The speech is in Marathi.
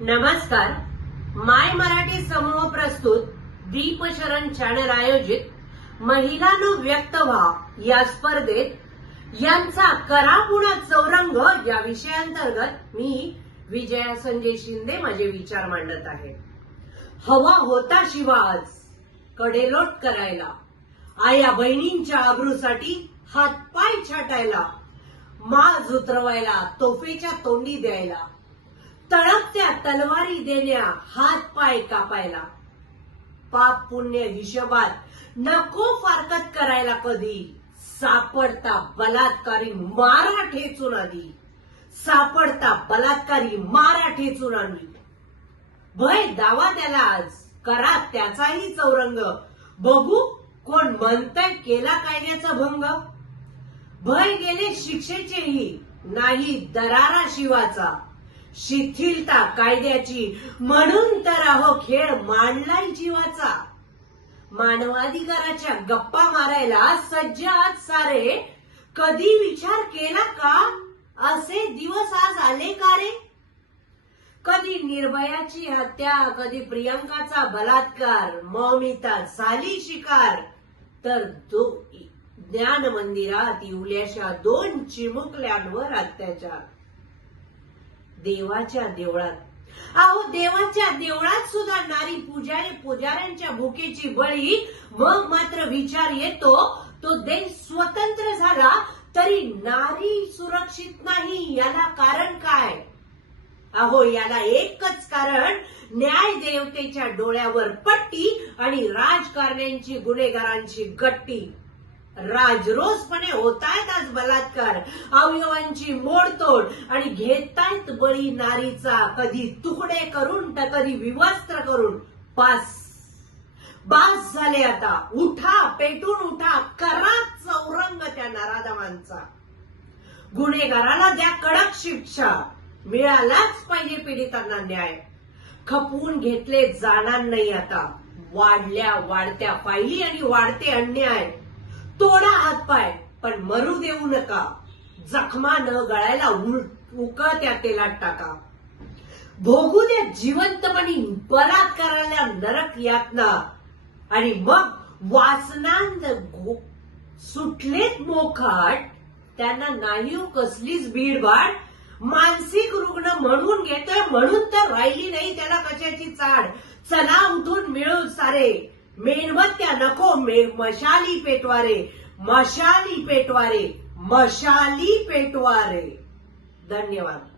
नमस्कार. माय मराठी समूह प्रस्तुत दीपशरण चॅनल आयोजित महिलांनो व्यक्त व्हा या स्पर्धेत यांचा करा पुन्हा चौरंग या विषयांतर्गत मी विजया संजय शिंदे माझे विचार मांडत आहे. हवा होता शिवा आज कडेलोट करायला. आया बहिणींच्या आबरूसाठी हातपाय छाटायला. माज उतरवायला तोफेच्या तोंडी द्यायला. तळपत्या तलवारी देण्या हात पाय कापायला. पाप पुण्य हिशोबात नको फारकत करायला कधी. सापडता बलात्कारी मारा ठेचून आधी सापडता बलात्कारी मारा ठेचून आणली भय दावा त्याला आज. करा त्याचाही चौरंग. बघू कोण म्हणतंय केला कायद्याचा भंग. भय गेले शिक्षेचेही नाही दरारा शिवाचा. शिथिलता कायद्याची. म्हणून तर अहो खेळ मांडलाय जीवाचा. मानवाधिकाराच्या गप्पा मारायला सज्ज आज सारे. कधी विचार केला का? असे दिवस आज आले का रे? कधी निर्भयाची हत्या कधी प्रियंकाचा बलात्कार मौमिता साली शिकार. तर दो ज्ञान मंदिरात इवल्याशा दोन चिमुकल्यांवर अत्याचार. देवाच्या देवळात. अहो देवाच्या देवळात सुद्धा नारी पुजारी पुजाऱ्यांच्या भुकेची बळी मग मात्र विचार येतो तो देश स्वतंत्र झाला तरी नारी सुरक्षित नाही याला कारण काय? अहो याला एकच कारण न्याय देवतेच्या डोळ्यावर पट्टी आणि राजकारण्यांची गुन्हेगारांची गट्टी. राजरोसपणे होतायत आज बलात्कार. अवयवांची मोडतोड आणि घेतायत बळी नारीचा कधी तुकडे करून तर कधी विवस्त्र करून. पास बास झाले आता. उठा पेटून उठा. करा चौरंग त्या नाराधवांचा गुन्हेगाराला द्या कडक शिक्षा. मिळालाच पाहिजे पीडितांना न्याय. खपवून घेतले जाणार नाही आता. वाढल्या वाढत्या फायली आणि वाढते अन्याय. तोडा हातपाय पण मरू देऊ नका. जखमा न गळायला उल- उकळत्या तेलात टाका. भोगू द्या जिवंतपणी बलात्काराला नरक यातना. आणि मग वासनांत सुटलेत मोखाट त्यांना नाही कसलीच भीडभाड. मानसिक रुग्ण म्हणून घेतोय म्हणून तर राहिली नाही त्याला कशाची चाड. चला उठून मिळून सारे. मेणबत्त्या नको मे मशाली पेटवारे मशाली पेटवारे मशाली पेटवारे. धन्यवाद.